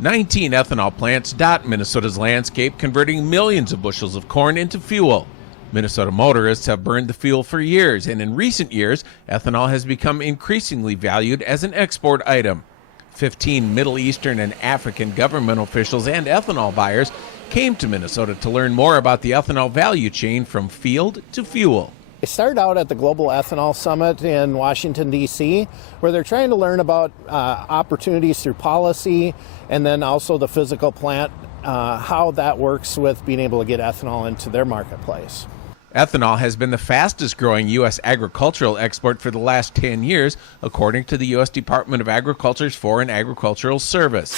19 ethanol plants dot Minnesota's landscape, converting millions of bushels of corn into fuel. Minnesota motorists have burned the fuel for years, and in recent years, ethanol has become increasingly valued as an export item. 15 Middle Eastern and African government officials and ethanol buyers came to Minnesota to learn more about the ethanol value chain from field to fuel. They started out at the Global Ethanol Summit in Washington, D.C., where they're trying to learn about opportunities through policy and then also the physical plant, how that works with being able to get ethanol into their marketplace. Ethanol has been the fastest growing U.S. agricultural export for the last 10 years, according to the U.S. Department of Agriculture's Foreign Agricultural Service.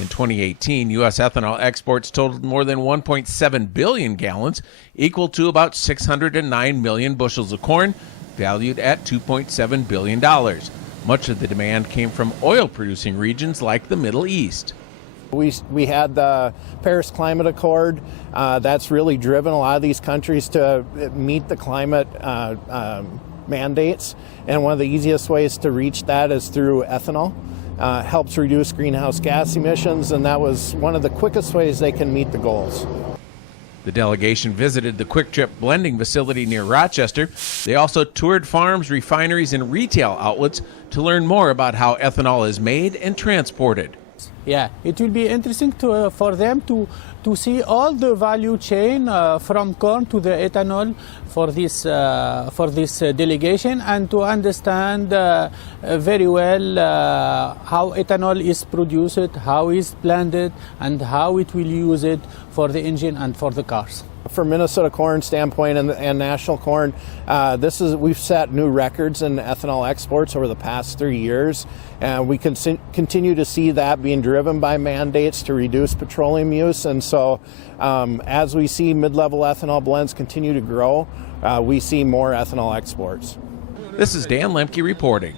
In 2018, U.S. ethanol exports totaled more than 1.7 billion gallons, equal to about 609 million bushels of corn, valued at $2.7 billion. Much of the demand came from oil-producing regions like the Middle East. We had the Paris Climate Accord. That's really driven a lot of these countries to meet the climate mandates. And one of the easiest ways to reach that is through ethanol. Helps reduce greenhouse gas emissions, and that was one of the quickest ways they can meet the goals. The delegation visited the Quick Trip blending facility near Rochester. They also toured farms, refineries, and retail outlets to learn more about how ethanol is made and transported. Yeah, it will be interesting for them to see all the value chain from corn to the ethanol for this delegation, and to understand very well how ethanol is produced, how it's blended, and how it will use it for the engine and for the cars. From Minnesota corn standpoint and national corn, we've set new records in ethanol exports over the past 3 years, and we can continue to see that being driven by mandates to reduce petroleum use. And so as we see mid-level ethanol blends continue to grow, we see more ethanol exports. This is Dan Lemke reporting.